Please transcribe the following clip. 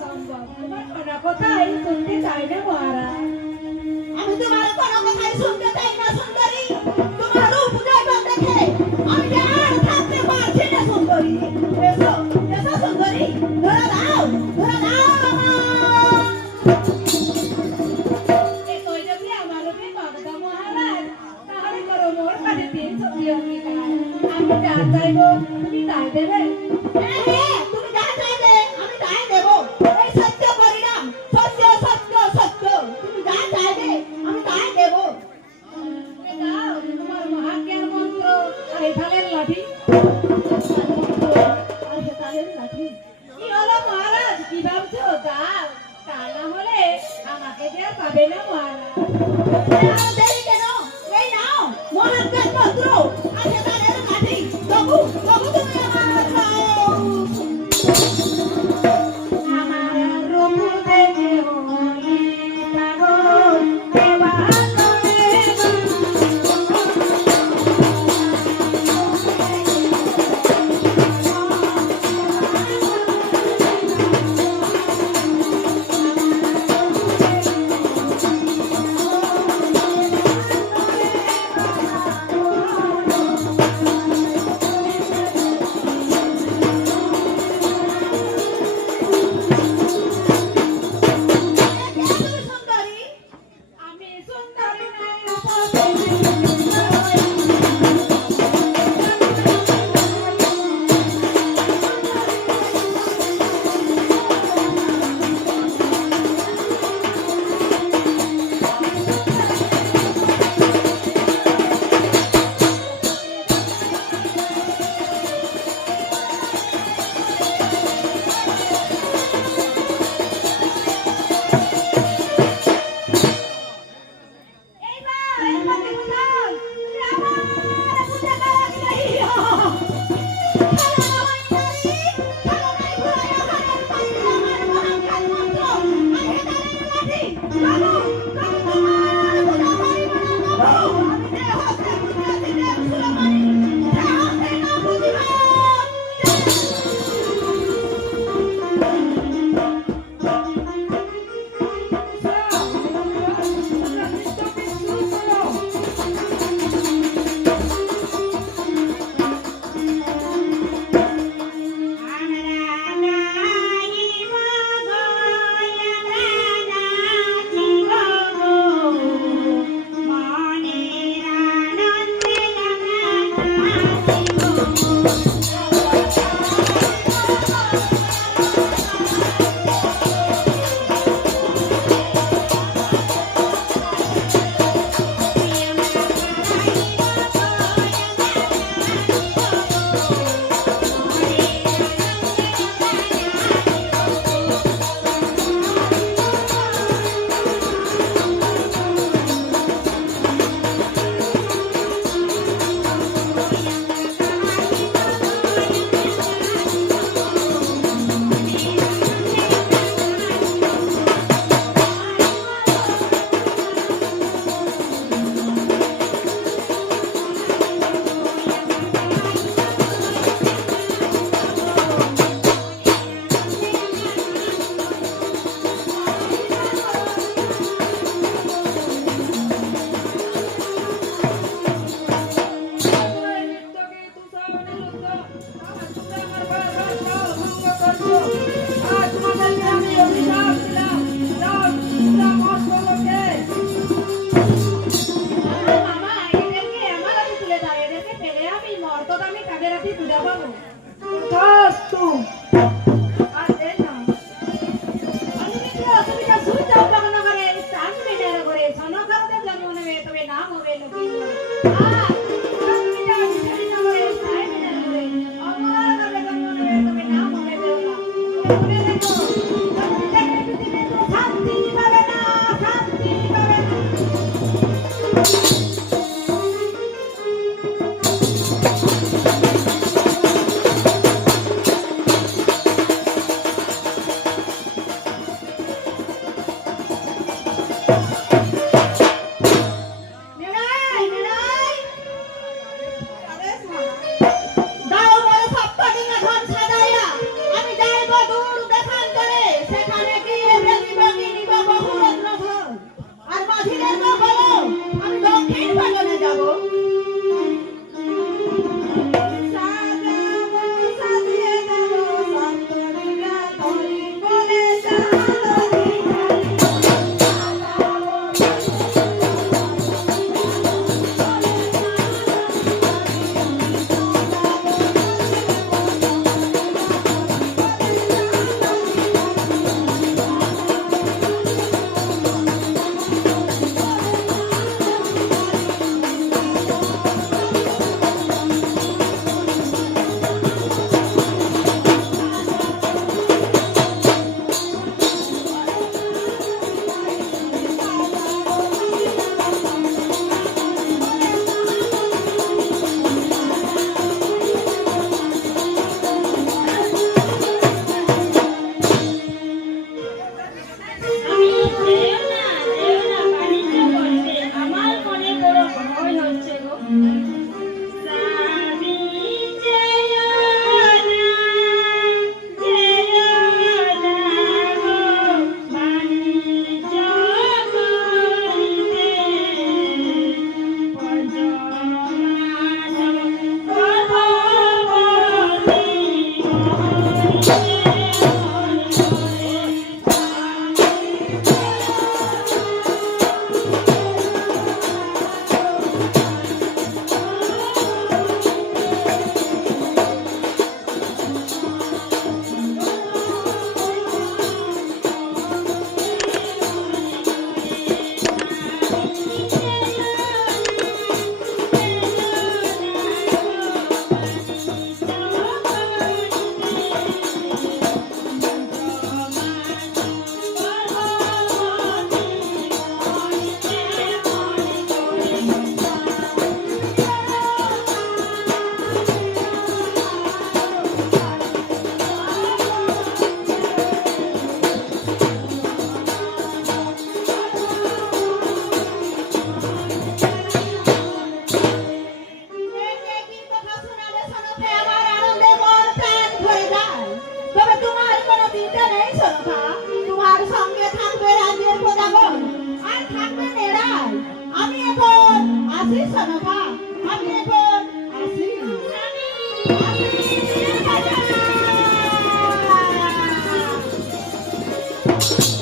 সম্ভব তোমার কোনো কথাই শুনতে চাই না মহারাজ। আমি তোমার কোনো কথাই শুনতে চাই না সুন্দরী। তোমার রূপ জৈবন দেখে আমি যে আর থাকতে পারছি না সুন্দরী। এসো এসো সুন্দরী, ধরে দাও আমার। এ কই যদি আমার রূপে বাগদা মহারাজ, তাহলে করো মোর কাছে তিন সত্যি অঙ্গীকার। আমি যা চাইবো তুমি তাই দেবে। হ্যাঁ হ্যাঁ, তুমি যা চাইবে আমি তাই দেব। এই সত্য পরিণাম, সত্য সত্য সত্য। তুমি যা চাইবে আমি তাই দেব। এ দাও তোমার মহাজ্ঞান মন্ত্র আর এই থালের লাঠি। আর হেতালের লাঠি। কি হলো মহারাজ, কি ভাবছো? দাও, তা না হলে আমাকে যে আর পাবে না মহারাজ। আর দেরি কেন? এই নাও মহাজ্ঞান মন্ত্র আর হেতালের লাঠি। তবু তবু তুমি আমার দাও। আমার রূপ দেখে হলি পাগল, এবার করে তুমি সুন্দরী। আমি সুন্দরী নাই রূপবতী। এইবার দেখুন, তুমি আমার পূজা করা চাইও। দাও বড় সপ্তাহ দিনে ধন সাজাইয়া আমি যাইব দূর জনতা আমি এখন আসি আসি